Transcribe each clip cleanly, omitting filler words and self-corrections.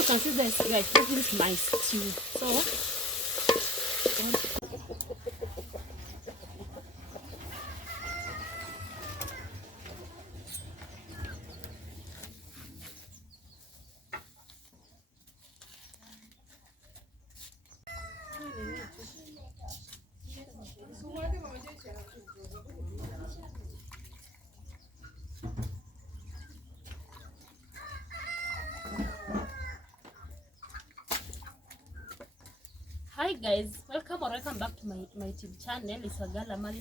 you can see this, guys, this is my stew. So hi guys, welcome back to my YouTube channel. It's a girl Amali.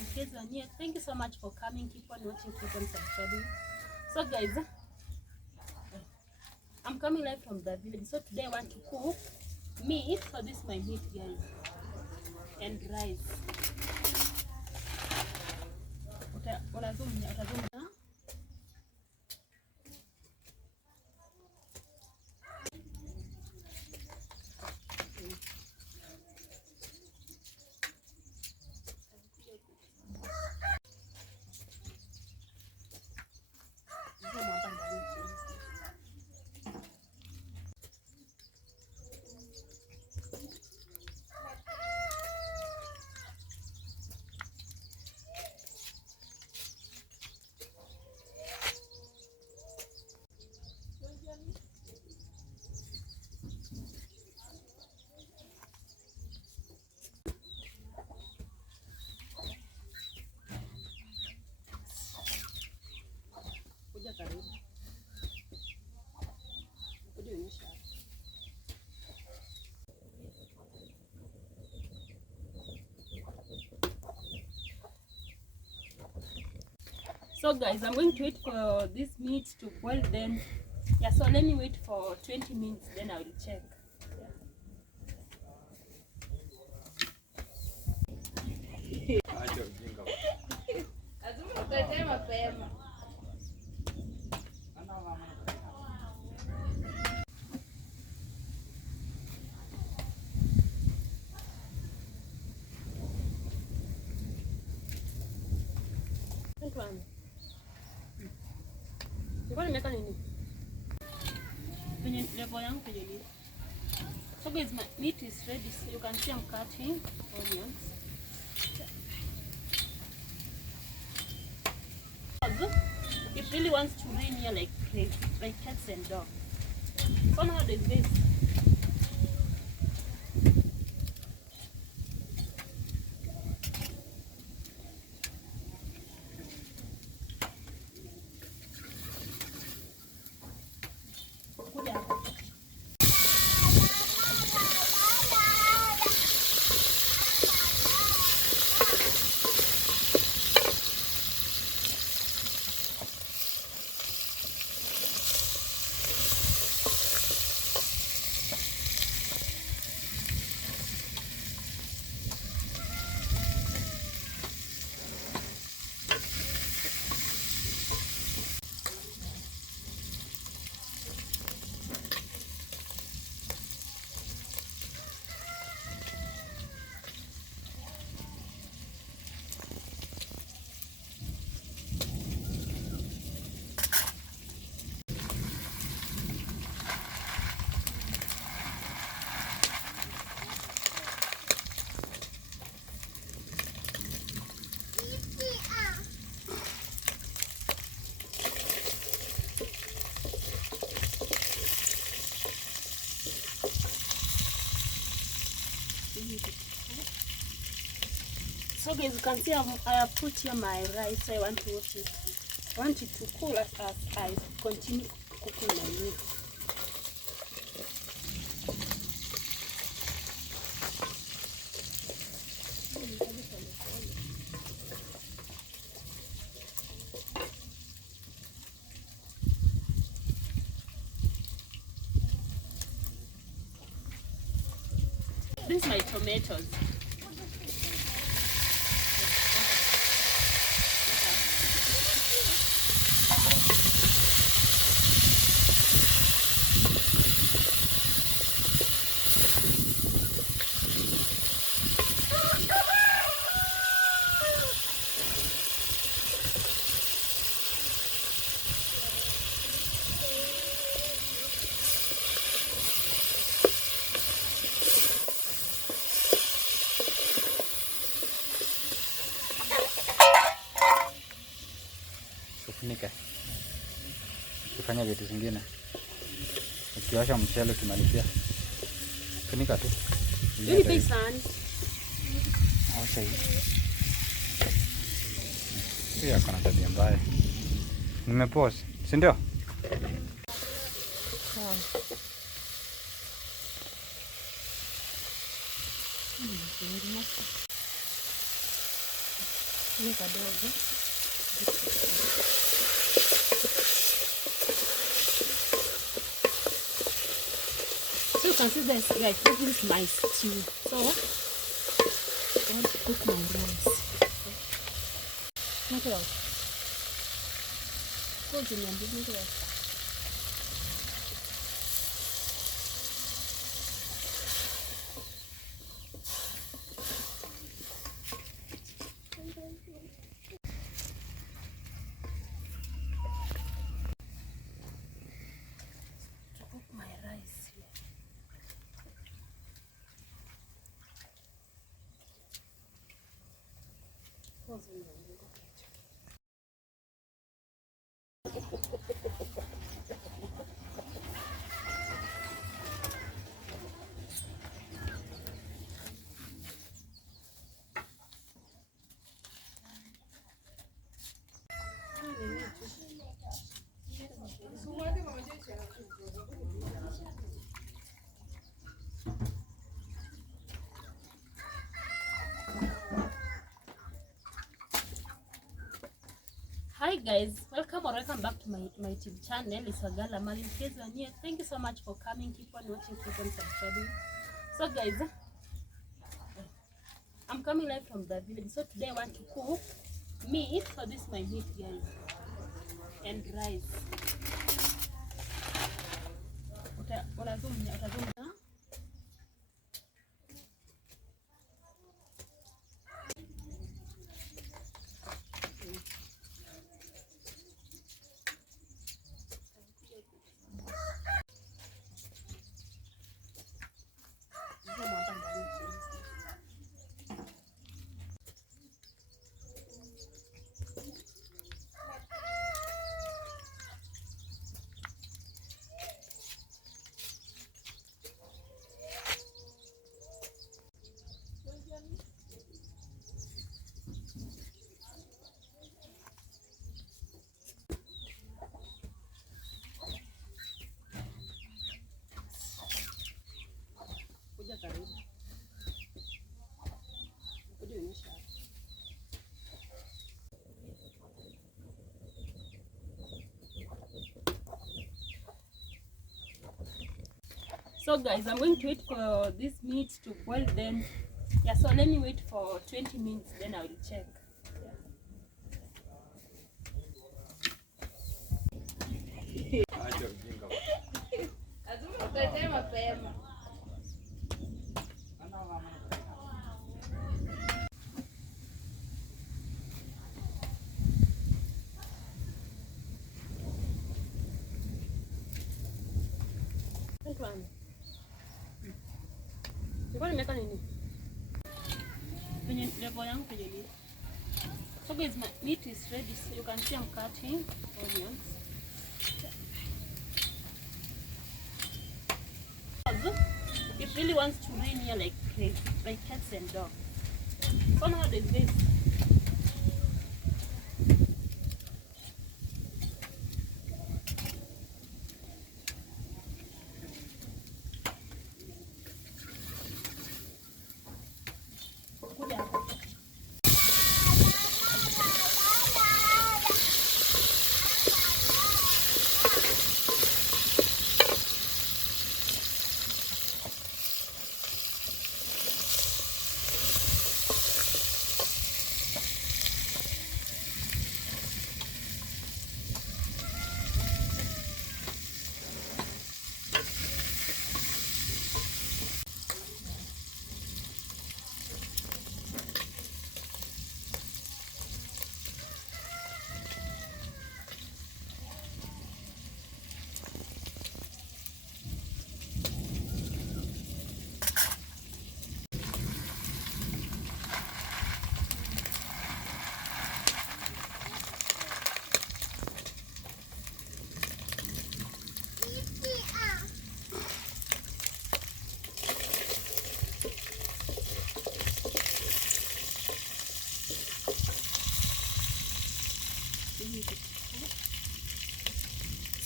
Thank you so much for coming. Keep on watching, keep on subscribing. So guys, I'm coming live from the village. So today I want to cook meat. So this is my meat, guys, and rice. So guys, I'm going to wait for this meat to boil. Then yeah, so let me wait for 20 minutes, then I will check. So guys, my meat is ready. So you can see I'm cutting onions. It really wants to rain here like crazy, like cats and dogs. So now there's this. So guys, you can see I have put here my rice. So I want to watch it. I want it to cool as I continue cooking my meat. This is my tomatoes. Funika. Ukifanya vitu zingine. Ukiosha mchele ukimalizia. Funika tu. Yuni paisan. Osha hii. Hii yako na tabia mbaya. Nimepause, si ndio? Sawa. Ni kadogo. So you can see this, guys, this is my stew. So I want to cook my rice. Make it out. Go to me and make it out. Hi guys, welcome back to my YouTube channel. Lisagala Malinkezo and here. Thank you so much for coming. Keep on watching, keep on subscribing. So guys, I'm coming live from the village. So today I want to cook meat. So this is my meat, guys, and rice. So guys, I'm going to wait for this meat to boil then. Yeah, so let me wait for 20 minutes, then I will check. So guys, my meat is ready. So you can see I'm cutting onions. It really wants to rain here like crazy, like cats and dogs. So now there's this.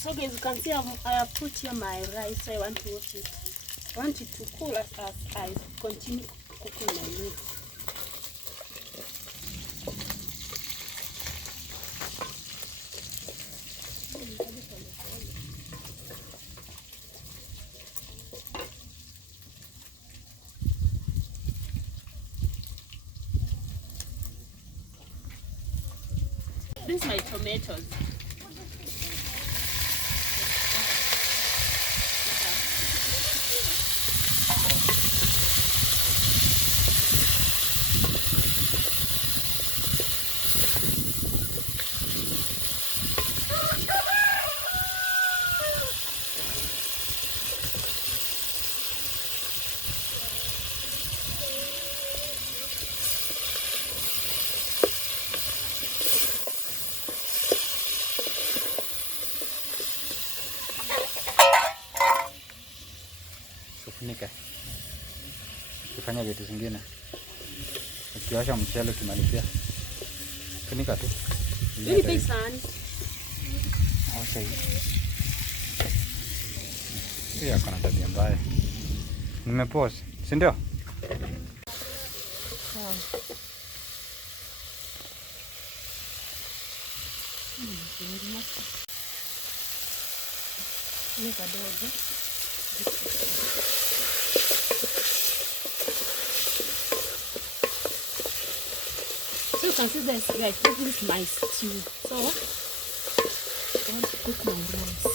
So guys, you can see I have put here my rice. So I want to watch it. I want it to cool as I continue cooking my meat. This is my tomatoes. Ufunike. Ukifanya vitu zingine. Ukiosha mchele ukimalizia. Funika tu. Really big sun. Okay. Pia kuna tabia mbaya. Nimepause, si ndio? So you can see this, guys, this is my stew. So I want to cook my rice.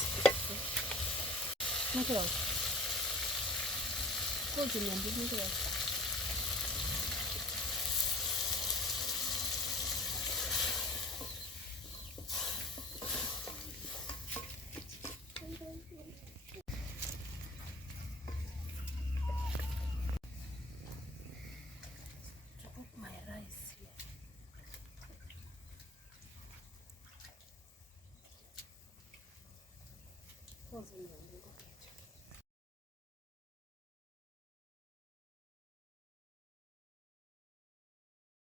Make it out. Hold it and make it out. My rice here. Pause.